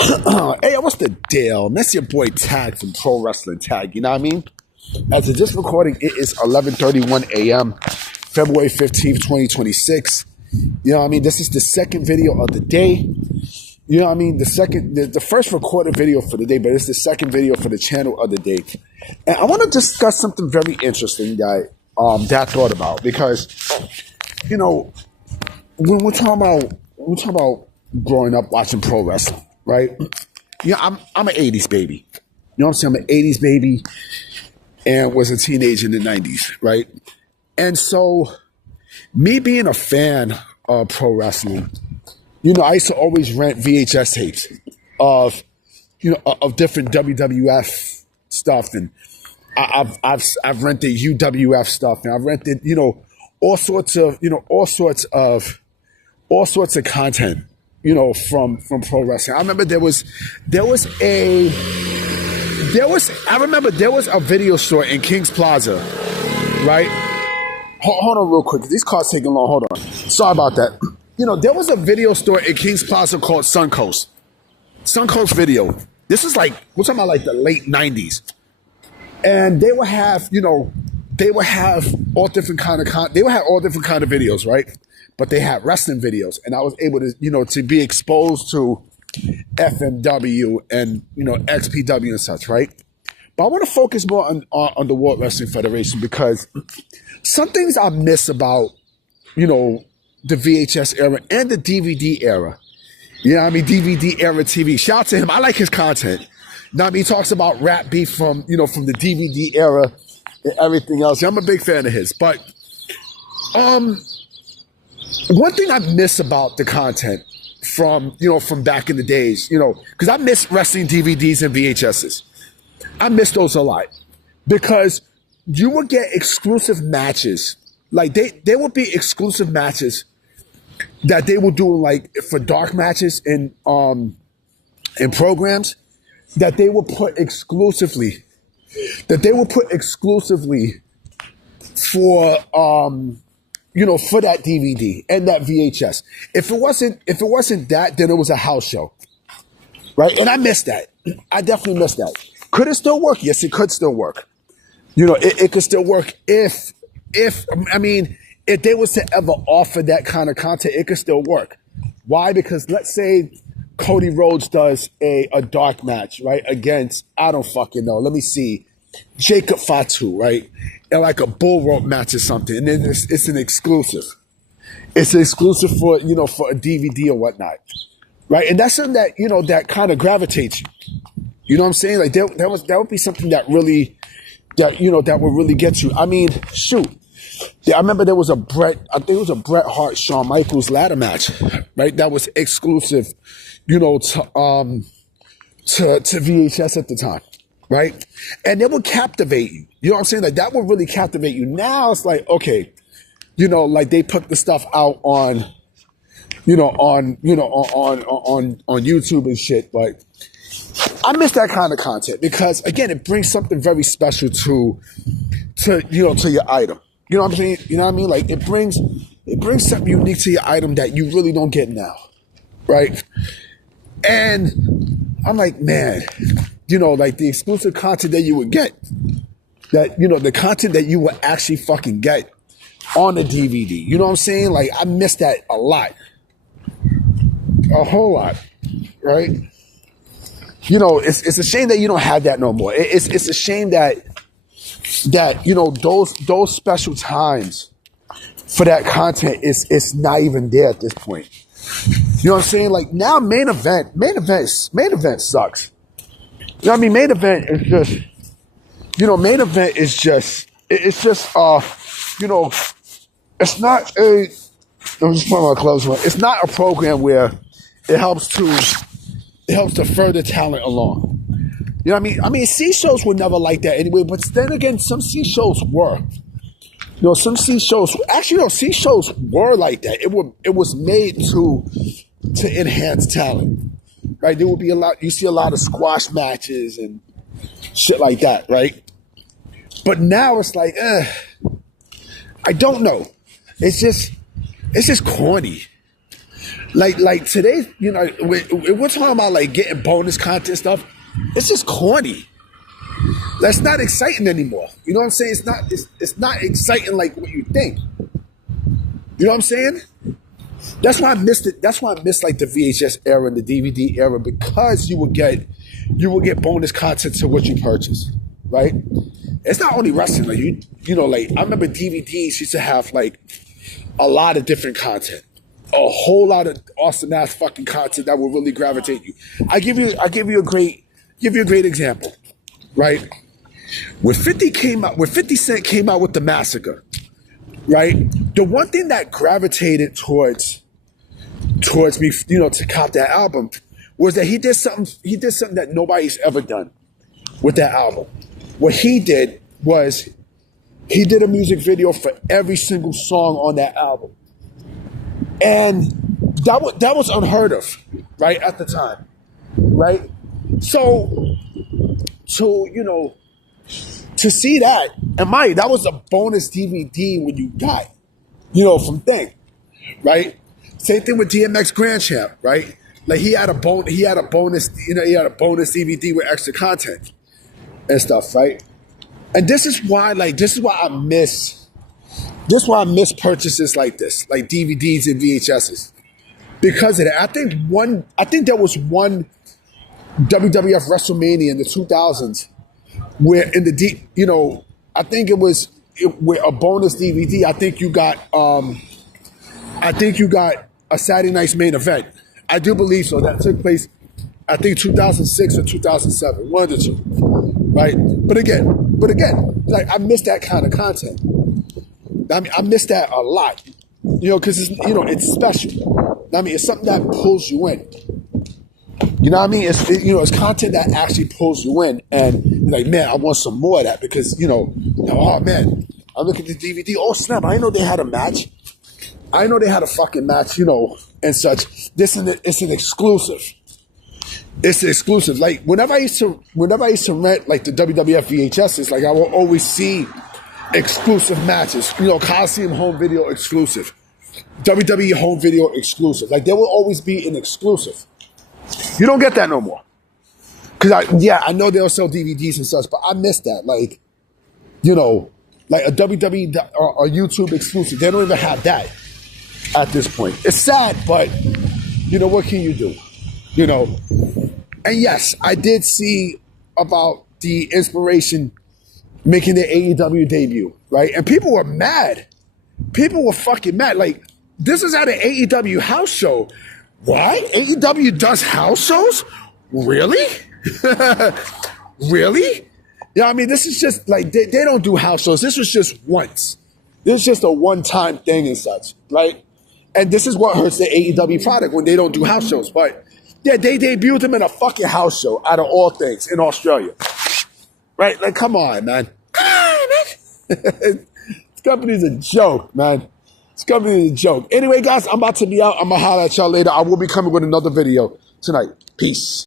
Hey, what's the deal? That's your boy Tag from Pro Wrestling Tag. You know what I mean? As of this recording, it is 11:31 a.m., February 15th, 2026. You know what I mean? This is the second video of the day. You know what I mean? The first recorded video for the day, but it's the second video for the channel of the day. And I want to discuss something very interesting that I thought about because, you know, when we're talking about growing up watching pro wrestling, right? Yeah, I'm an 80s baby. You know what I'm saying? I'm an 80s baby and was a teenager in the 90s, right? And so me being a fan of pro wrestling, you know, I used to always rent VHS tapes of, you know, of different WWF stuff, and I've rented UWF stuff, and I've rented, you know, all sorts of content, you know, from pro wrestling. I remember there was a video store in Kings Plaza, right? Hold on real quick. These cars taking long. Hold on. Sorry about that. You know, there was a video store in Kings Plaza called Suncoast. Suncoast Video. This is like, we're talking about like the late 90s. And they would have, you know, all different kind of videos, right? But they had wrestling videos. And I was able to, you know, to be exposed to FMW and, you know, XPW and such, right? But I want to focus more on the World Wrestling Federation because some things I miss about, you know, the VHS era and the DVD era. You know what I mean? DVD era TV. Shout out to him. I like his content. You know what I mean? He talks about rap beef from the DVD era and everything else. I'm a big fan of his. But one thing I miss about the content from back in the days, you know, because I miss wrestling DVDs and VHSs. I miss those a lot because you would get exclusive matches. Like they would be exclusive matches that they would do like for dark matches in programs that they would put exclusively for for that DVD and that VHS. If it wasn't that, then it was a house show. Right? And I miss that. I definitely miss that. Could it still work? Yes, it could still work. You know, it could still work if they was to ever offer that kind of content, it could still work. Why? Because let's say Cody Rhodes does a dark match, right? Against, I don't fucking know. Let me see. Jacob Fatu, right? And like a bull rope match or something. And then it's an exclusive. It's an exclusive for a DVD or whatnot. Right? And that's something that, you know, that kind of gravitates you. You know what I'm saying? Like that would be something that would really get you. I mean, shoot. I remember there was a Bret Hart, Shawn Michaels ladder match, right? That was exclusive, you know, to VHS at the time, right? And it would captivate you. You know what I'm saying? Like that would really captivate you. Now it's like, okay, you know, like they put the stuff out on YouTube and shit, but I miss that kind of content because again, it brings something very special to your item. You know what I'm saying? You know what I mean? Like it brings something unique to your item that you really don't get now, right? And I'm like, man, you know, like the exclusive content that you would get, that, you know, the content that you would actually fucking get on the DVD. You know what I'm saying? Like I miss that a lot, a whole lot, right? You know, it's a shame that you don't have that no more. It's a shame that you know those special times for that content is not even there at this point. You know what I'm saying? Like now, main event sucks. You know what I mean? Main event is just you know, it's not a. I'm just putting my clothes on. It's not a program where it helps to further talent along. You know what I mean? I mean, C shows were never like that anyway, but then again, some C shows were. You know, some C shows, actually, no, C shows were like that. It was made to enhance talent, right? There would be you see a lot of squash matches and shit like that, right? But now it's like, I don't know. It's just corny. Like today, you know, we're talking about like getting bonus content stuff. It's just corny. That's not exciting anymore. You know what I'm saying? It's not exciting like what you think. You know what I'm saying? That's why I missed it. That's why I missed like the VHS era and the DVD era, because you would get bonus content to what you purchase, right? It's not only wrestling. Like you know, like I remember DVDs used to have like a lot of different content, a whole lot of awesome ass fucking content that will really gravitate you. I give you a great example, right? When 50 Cent came out with the Massacre, right? The one thing that gravitated towards me, you know, to cop that album was that he did something that nobody's ever done with that album. What he did was he did a music video for every single song on that album. And that was unheard of, right, at the time, right? So to see that, and mind, that was a bonus DVD when you got, you know, from Thing, right? Same thing with DMX Grand Champ, right? Like he had a bonus DVD with extra content and stuff, right? And this is why I miss purchases like this, like DVDs and VHSs, because of that. I think there was one WWF WrestleMania in the 2000s where in the deep, you know, I think it was with a bonus DVD. I think you got a Saturday Night's Main Event. I do believe so. That took place, I think 2006 or 2007, one of the two, right? But again, like I miss that kind of content. I mean, I miss that a lot, you know, because it's special. I mean, it's something that pulls you in. You know what I mean? It's content that actually pulls you in, and you're like, man, I want some more of that, because oh man, I look at the DVD. Oh snap! I didn't know they had a match. I didn't know they had a fucking match, you know, and such. It's an exclusive. It's exclusive. Like whenever I used to rent like the WWF VHSs, like I will always see exclusive matches. You know, Coliseum home video exclusive, WWE home video exclusive. Like there will always be an exclusive. You don't get that no more. Cause I know they'll sell DVDs and such, but I miss that. Like, you know, like a WWE or YouTube exclusive. They don't even have that at this point. It's sad, but you know, what can you do? You know, and yes, I did see about the Inspiration making their AEW debut, right? And people were mad. People were fucking mad. Like, this is at an AEW house show. What? AEW does house shows? Really? Really? Yeah, I mean, this is just like, they don't do house shows. This was just once. This is just a one-time thing and such, right? And this is what hurts the AEW product when they don't do house shows. But yeah, they debuted them in a fucking house show out of all things in Australia. Right? Like, come on, man. This company's a joke, man. This company is a joke. Anyway, guys, I'm about to be out. I'm going to holler at y'all later. I will be coming with another video tonight. Peace.